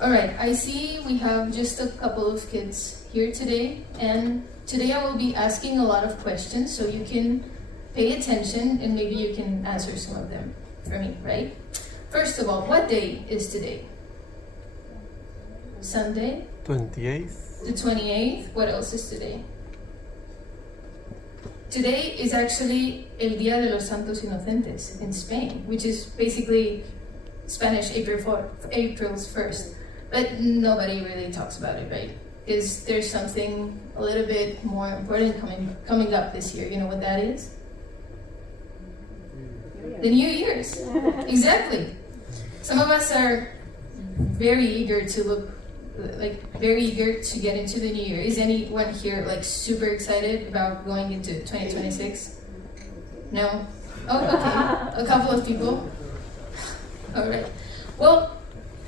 All right, I see we have just a couple of kids here today, and today I will be asking a lot of questions, so you can pay attention and maybe you can answer some of them for me, right? First of all, what day is today? Sunday? 28th. The 28th. What else is today? Today is actually El Día de los Santos Inocentes in Spain, which is basically Spanish April's 1st. But nobody really talks about it, right? Because there's something a little bit more important coming up this year. You know what that is? The New Year's. Exactly. Some of us are very eager to get into the new year. Is anyone here super excited about going into 2026? No? Oh, okay. A couple of people. All right. Well,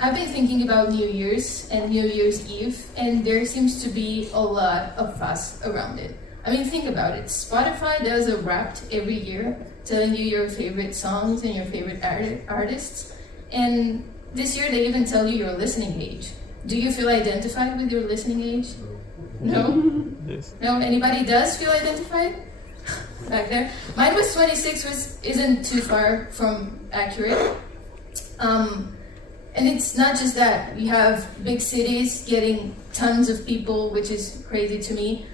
I've been thinking about New Year's and New Year's Eve, and there seems to be a lot of fuss around it. I mean, think about it. Spotify does a Wrapped every year, telling you your favorite songs and your favorite artists. And this year they even tell you your listening age. Do you feel identified with your listening age? No? Yes. No? Anybody does feel identified? Back there? Mine was 26, isn't too far from accurate. And it's not just that. You have big cities getting tons of people, which is crazy to me,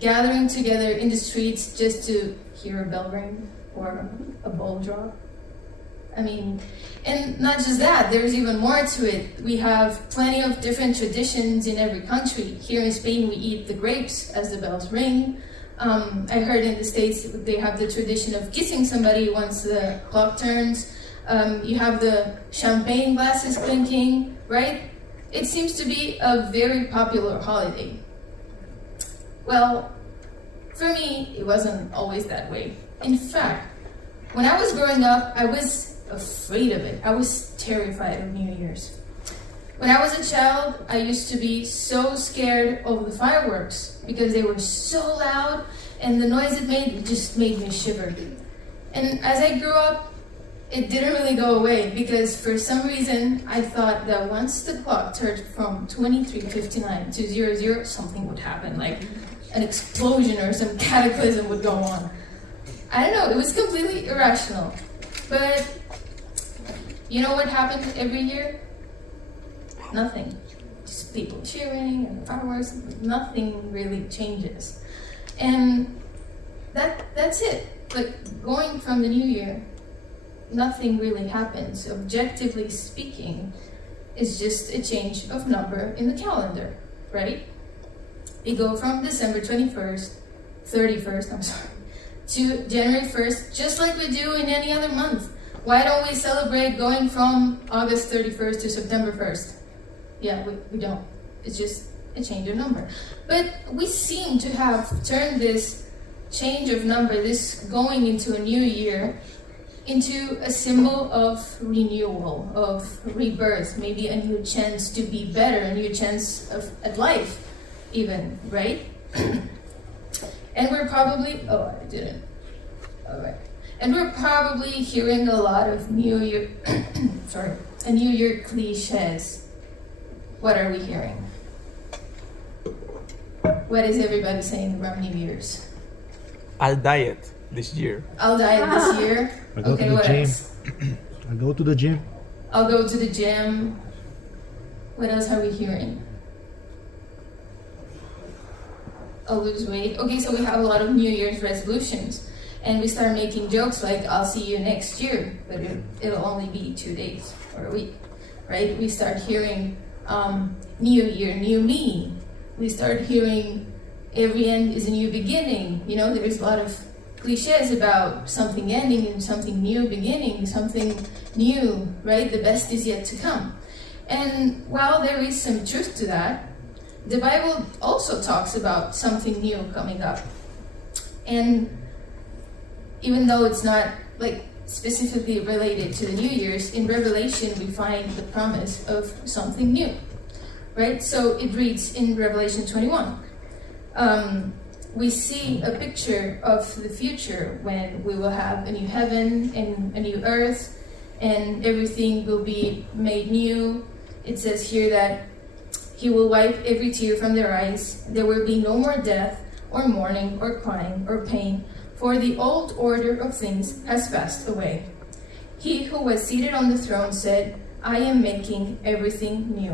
gathering together in the streets just to hear a bell ring or a ball drop. I mean, and not just that, there's even more to it. We have plenty of different traditions in every country. Here in Spain, we eat the grapes as the bells ring. I heard in the States they have the tradition of kissing somebody once the clock turns. You have the champagne glasses clinking, right? It seems to be a very popular holiday. Well, for me, it wasn't always that way. In fact, when I was growing up, I was afraid of it. I was terrified of New Year's. When I was a child, I used to be so scared of the fireworks because they were so loud and the noise it made just made me shiver. And as I grew up, it didn't really go away because for some reason I thought that once the clock turned from 23:59 to 00, something would happen, like an explosion or some cataclysm would go on. I don't know, it was completely irrational. But you know what happened every year? Nothing. Just people cheering and fireworks. Nothing really changes. And that's it. But going from the new year, nothing really happens. Objectively speaking, it's just a change of number in the calendar, right? We go from December 31st, to January 1st, just like we do in any other month. Why don't we celebrate going from August 31st to September 1st? Yeah, we don't. It's just a change of number. But we seem to have turned this change of number, this going into a new year, into a symbol of renewal, of rebirth, maybe a new chance to be better, a new chance at life, even, right? And we're probably, all right. And we're probably hearing a lot of New Year cliches. What are we hearing? What is everybody saying around New Year's? I'll diet this year. I'll diet this year. I go to the gym. Else? I go to the gym. I'll go to the gym. What else are we hearing? I'll lose weight. Okay, so we have a lot of New Year's resolutions. And we start making jokes like, I'll see you next year, but it'll only be 2 days or a week, right? We start hearing new year, new me. We start hearing every end is a new beginning. You know, there's a lot of cliches about something ending and something new beginning, something new, right? The best is yet to come. And while there is some truth to that, the Bible also talks about something new coming up. And even though it's not specifically related to the New Year's, in Revelation we find the promise of something new, right? So it reads in Revelation 21. We see a picture of the future when we will have a new heaven and a new earth, and everything will be made new, it says here that he will wipe every tear from their eyes. There will be no more death, or mourning, or crying, or pain, for the old order of things has passed away. He who was seated on the throne said, I am making everything new.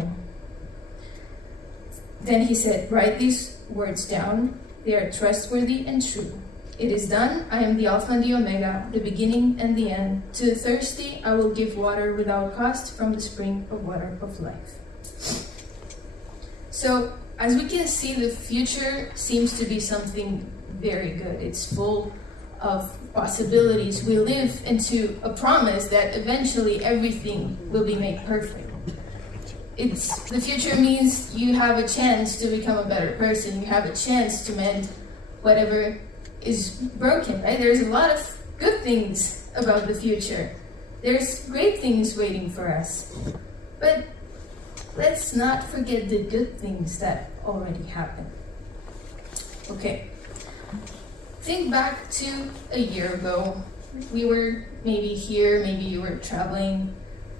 Then he said, write these words down. They are trustworthy and true. It is done. I am the Alpha and the Omega, the beginning and the end. To the thirsty, I will give water without cost from the spring of water of life. So, as we can see, the future seems to be something very good. It's full of possibilities. We live into a promise that eventually everything will be made perfect. The future means you have a chance to become a better person. You have a chance to mend whatever is broken, right? There's a lot of good things about the future. There's great things waiting for us. But let's not forget the good things that already happened. Okay. Think back to a year ago. We were maybe here, maybe you were traveling,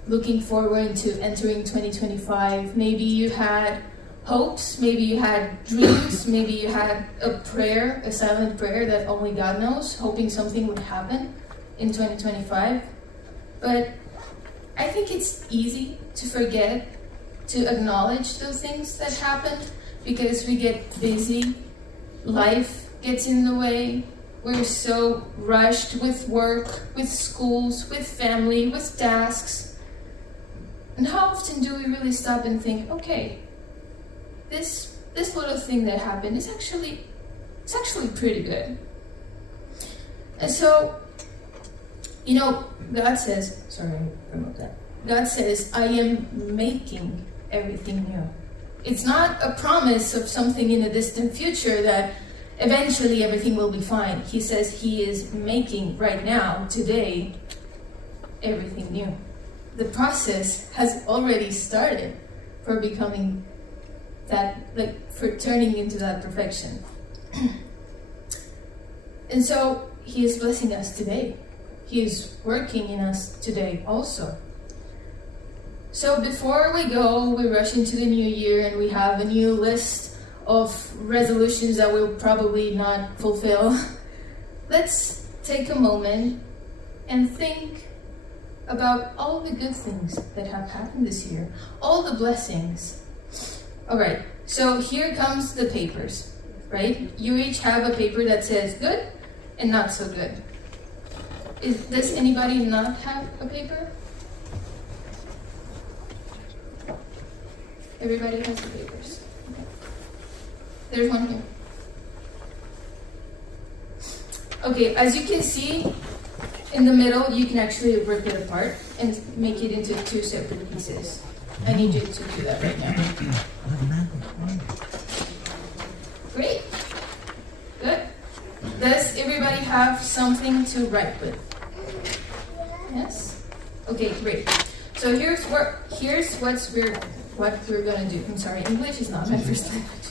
looking forward to entering 2025. Maybe you had hopes, maybe you had dreams, maybe you had a prayer, a silent prayer that only God knows, hoping something would happen in 2025. But I think it's easy to forget to acknowledge those things that happened because we get busy, life gets in the way, we're so rushed with work, with schools, with family, with tasks. And how often do we really stop and think, okay, this little thing that happened is actually pretty good. And so, God says, God says, I am making everything new. It's not a promise of something in a distant future that eventually everything will be fine. He says he is making right now, today, everything new. The process has already started for becoming that, for turning into that perfection. And so he is blessing us today. He is working in us today also. So before we go, we rush into the new year and we have a new list of resolutions that we'll probably not fulfill. Let's take a moment and think about all the good things that have happened this year, all the blessings. All right, so here comes the papers, right? You each have a paper that says good and not so good. Does anybody not have a paper? Everybody has the papers. Okay. There's one here. Okay, as you can see, in the middle, you can actually rip it apart and make it into two separate pieces. I need you to do that right now. Great. Good. Does everybody have something to write with? Yes? Okay, great. So here's what we're gonna do. I'm sorry, English is not my first language.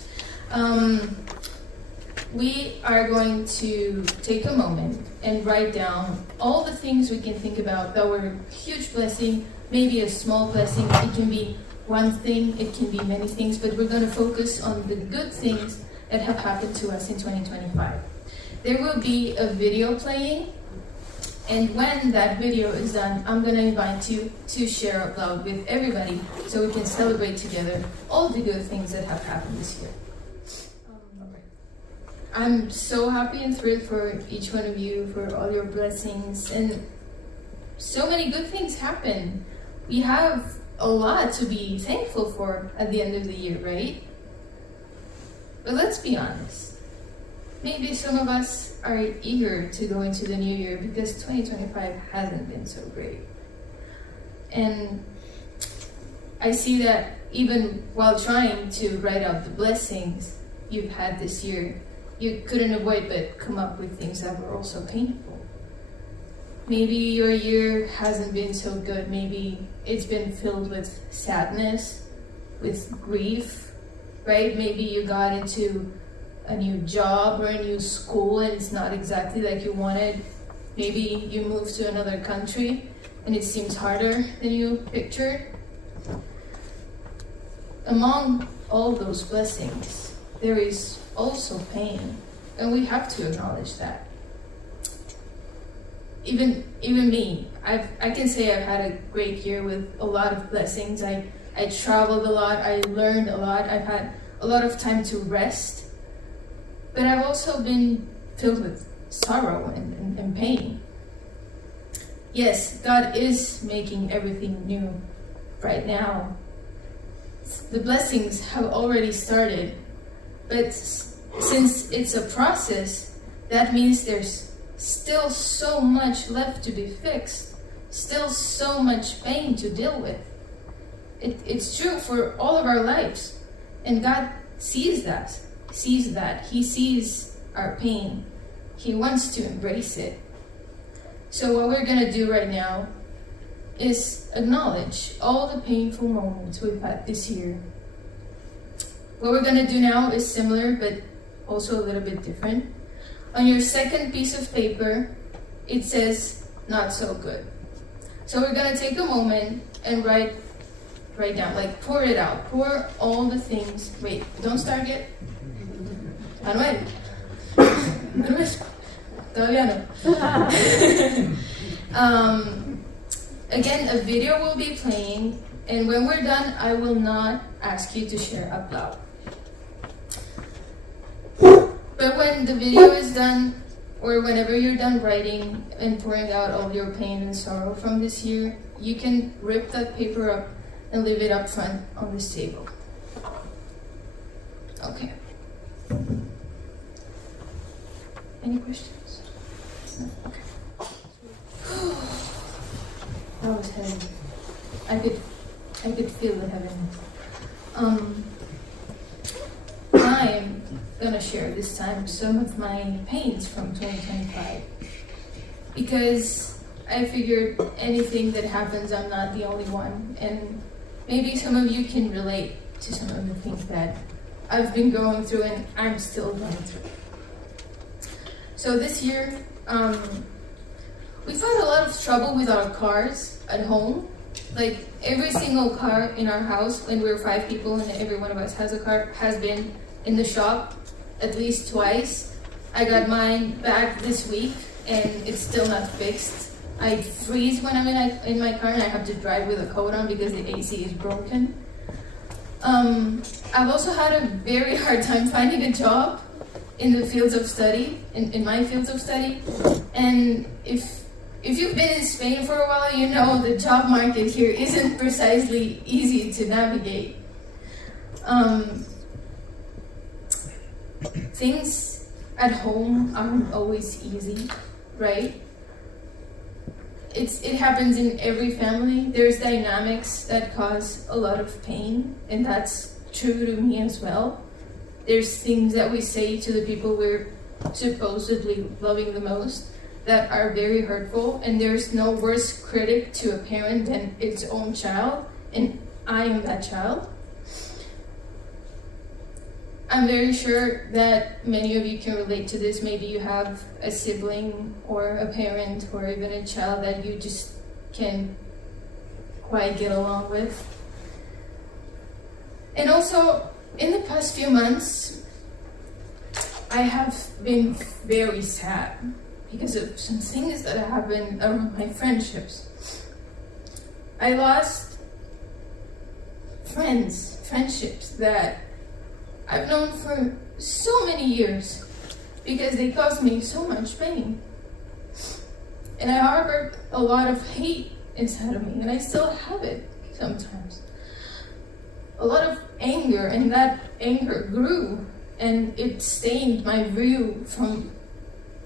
We are going to take a moment and write down all the things we can think about that were a huge blessing, maybe a small blessing. It can be one thing, it can be many things, but we're going to focus on the good things that have happened to us in 2025. There will be a video playing, and when that video is done, I'm going to invite you to share out loud with everybody so we can celebrate together all the good things that have happened this year. I'm so happy and thrilled for each one of you, for all your blessings, and so many good things happen. We have a lot to be thankful for at the end of the year, right? But let's be honest. Maybe some of us are eager to go into the new year because 2025 hasn't been so great. And I see that even while trying to write out the blessings you've had this year, you couldn't avoid but come up with things that were also painful. Maybe your year hasn't been so good. Maybe it's been filled with sadness, with grief, right? Maybe you got into a new job or a new school and it's not exactly like you wanted. Maybe you moved to another country and it seems harder than you pictured. among all those blessings, there is also pain, and we have to acknowledge that. Even me, I can say I've had a great year with a lot of blessings. I traveled a lot, I learned a lot, I've had a lot of time to rest, but I've also been filled with sorrow and pain. Yes, God is making everything new right now. The blessings have already started, but since it's a process, that means there's still so much left to be fixed, still so much pain to deal with. It's true for all of our lives, and God sees that. He sees our pain. He wants to embrace it. So what we're gonna do right now is acknowledge all the painful moments we've had this year. What we're gonna do now is similar, but also a little bit different. On your second piece of paper, it says, not so good. So we're gonna take a moment and write down, like pour it out. Pour all the things. Wait, don't start yet. Manuel. Todavía no. Again, a video will be playing, and when we're done, I will not ask you to share out loud. But when the video is done, or whenever you're done writing and pouring out all your pain and sorrow from this year, you can rip that paper up and leave it up front on this table. Okay. Any questions? No? Okay. That was heavy. I could feel the heaviness. I'm gonna share this time some of my pains from 2025, because I figured anything that happens, I'm not the only one, and maybe some of you can relate to some of the things that I've been going through and I'm still going through. So this year, we've had a lot of trouble with our cars at home. Like every single car in our house, when we're 5 people and every one of us has a car, has been in the shop at least twice. I got mine back this week and it's still not fixed. I freeze when I'm in my car and I have to drive with a coat on because the AC is broken. I've also had a very hard time finding a job in the fields of study, in my fields of study. And if you've been in Spain for a while, you know the job market here isn't precisely easy to navigate. Things at home aren't always easy, right? It happens in every family. There's dynamics that cause a lot of pain, and that's true to me as well. There's things that we say to the people we're supposedly loving the most that are very hurtful, and there's no worse critic to a parent than its own child, and I am that child. I'm very sure that many of you can relate to this. Maybe you have a sibling or a parent or even a child that you just can't quite get along with. And also, in the past few months, I have been very sad because of some things that happened around my friendships. I lost friendships that I've known for so many years because they caused me so much pain. And I harbored a lot of hate inside of me, and I still have it sometimes. A lot of anger, and that anger grew, and it stained my view from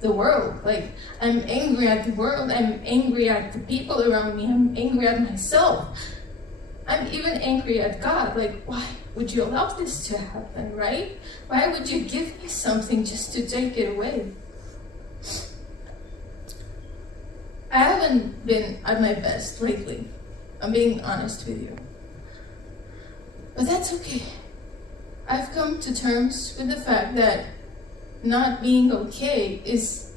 the world. Like, I'm angry at the world, I'm angry at the people around me, I'm angry at myself. I'm even angry at God. Like, why would you allow this to happen, right? Why would you give me something just to take it away? I haven't been at my best lately. I'm being honest with you. But that's okay. I've come to terms with the fact that not being okay is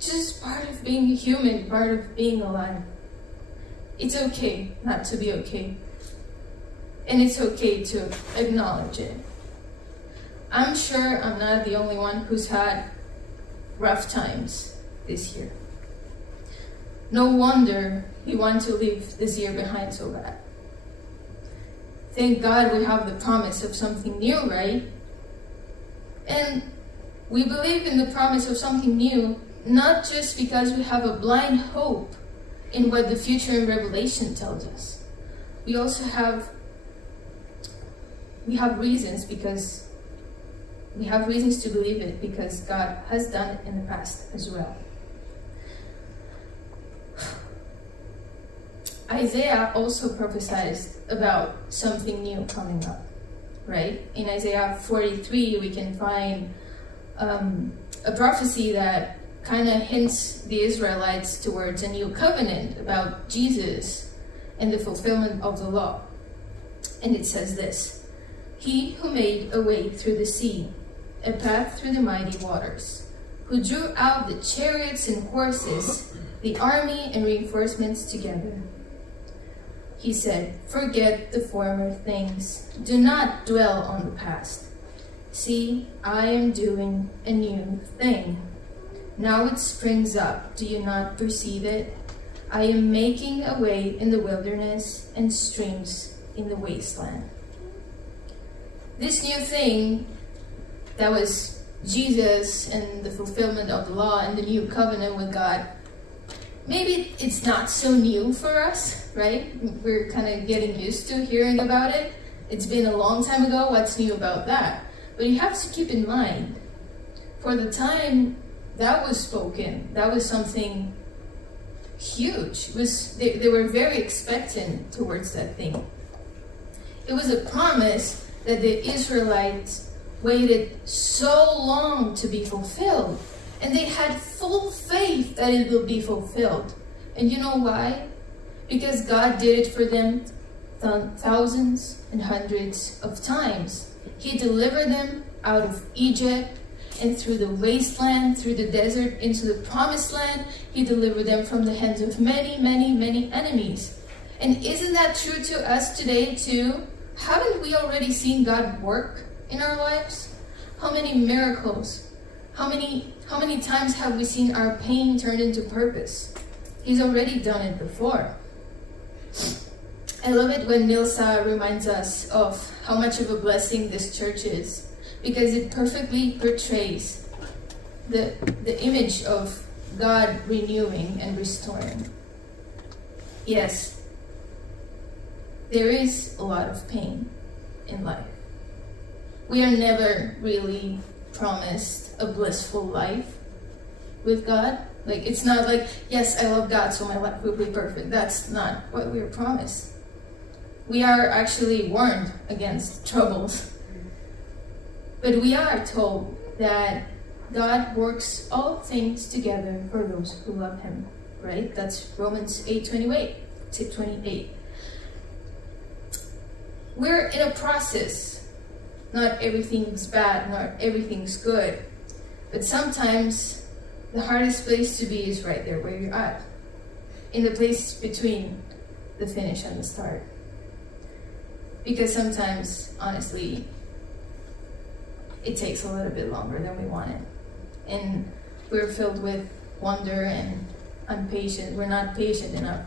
just part of being human, part of being alive. It's okay not to be okay. and it's okay to acknowledge it. I'm sure I'm not the only one who's had rough times this year. No wonder you want to leave this year behind so bad. Thank God we have the promise of something new, right? And we believe in the promise of something new, not just because we have a blind hope in what the future in Revelation tells us. We also have reasons to believe it because God has done it in the past as well. Isaiah also prophesied about something new coming up, right? In Isaiah 43, we can find a prophecy that kind of hints the Israelites towards a new covenant about Jesus and the fulfillment of the law. And it says this: He who made a way through the sea, a path through the mighty waters, who drew out the chariots and horses, the army and reinforcements together. He said, forget the former things. Do not dwell on the past. See, I am doing a new thing. Now it springs up. Do you not perceive it? I am making a way in the wilderness and streams in the wasteland. This new thing that was Jesus and the fulfillment of the law and the new covenant with God, maybe it's not so new for us, right? We're kind of getting used to hearing about it. It's been a long time ago. What's new about that? But you have to keep in mind, for the time that was spoken, that was something huge. They were very expectant towards that thing. It was a promise that the Israelites waited so long to be fulfilled. And they had full faith that it will be fulfilled. And you know why? Because God did it for them thousands and hundreds of times. He delivered them out of Egypt and through the wasteland, through the desert, into the promised land. He delivered them from the hands of many, many, many enemies. And isn't that true to us today too? Haven't we already seen God work in our lives? How many miracles? How many times have we seen our pain turned into purpose? He's already done it before. I love it when Nilsa reminds us of how much of a blessing this church is, because it perfectly portrays the image of God renewing and restoring. Yes, there is a lot of pain in life. We are never really promised a blissful life with God. Like, it's not like, yes, I love God, so my life will be perfect. That's not what we're promised. We are actually warned against troubles. But we are told that God works all things together for those who love Him, right? That's Romans 8:28. We're in a process. Not everything's bad, not everything's good. But sometimes the hardest place to be is right there where you're at, in the place between the finish and the start. Because sometimes, honestly, it takes a little bit longer than we wanted. And we're filled with wonder and impatient. We're not patient enough.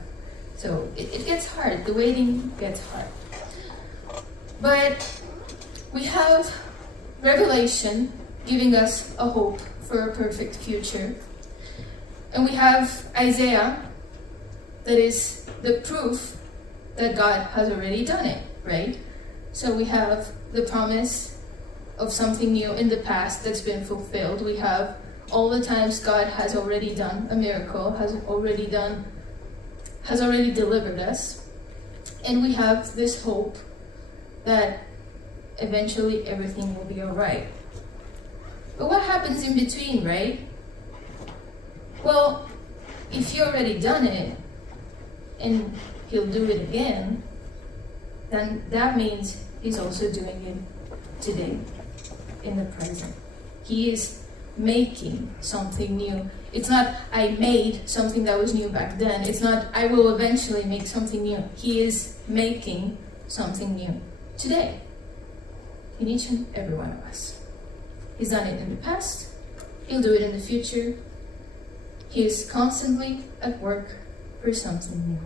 So it gets hard. The waiting gets hard. But we have Revelation giving us a hope for a perfect future. And we have Isaiah that is the proof that God has already done it, right? So we have the promise of something new in the past that's been fulfilled. We have all the times God has already done a miracle, has already delivered us. And we have this hope that eventually everything will be all right. But what happens in between, right? Well, if you already done it and He'll do it again, then that means He's also doing it today, in the present. He is making something new. It's not, I made something that was new back then. It's not, I will eventually make something new. He is making something new. today in each and every one of us. He's done it in the past. He'll do it in the future. He is constantly at work for something new.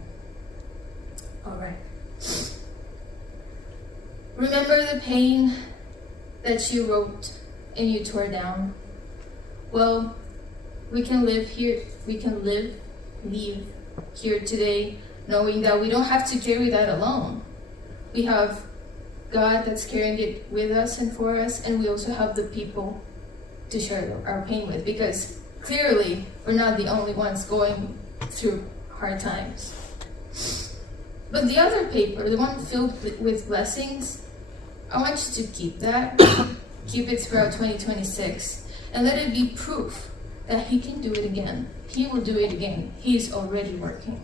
All right. Remember the pain that you wrote and you tore down? Well, we can live here. We can leave here today knowing that we don't have to carry that alone. We have God that's carrying it with us and for us, and we also have the people to share our pain with, because clearly we're not the only ones going through hard times. But the other paper, the one filled with blessings, I want you to keep that. Keep it throughout 2026, and let it be proof that He can do it again. He will do it again. He's already working.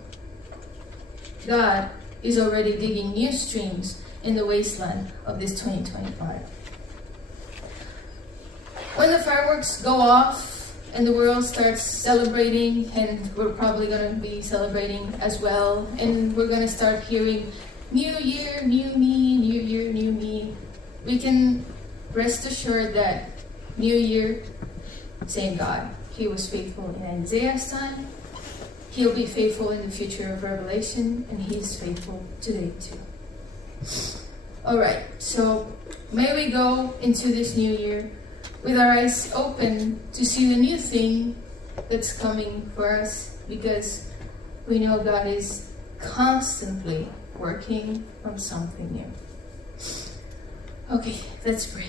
God is already digging new streams in the wasteland of this 2025. When the fireworks go off and the world starts celebrating, and we're probably going to be celebrating as well, and we're going to start hearing, New Year, new me, New Year, new me, we can rest assured that New Year, same God. He was faithful in Isaiah's time. He'll be faithful in the future of Revelation, and He's faithful today too. All right, so may we go into this new year with our eyes open to see the new thing that's coming for us, because we know God is constantly working on something new. Okay, let's pray.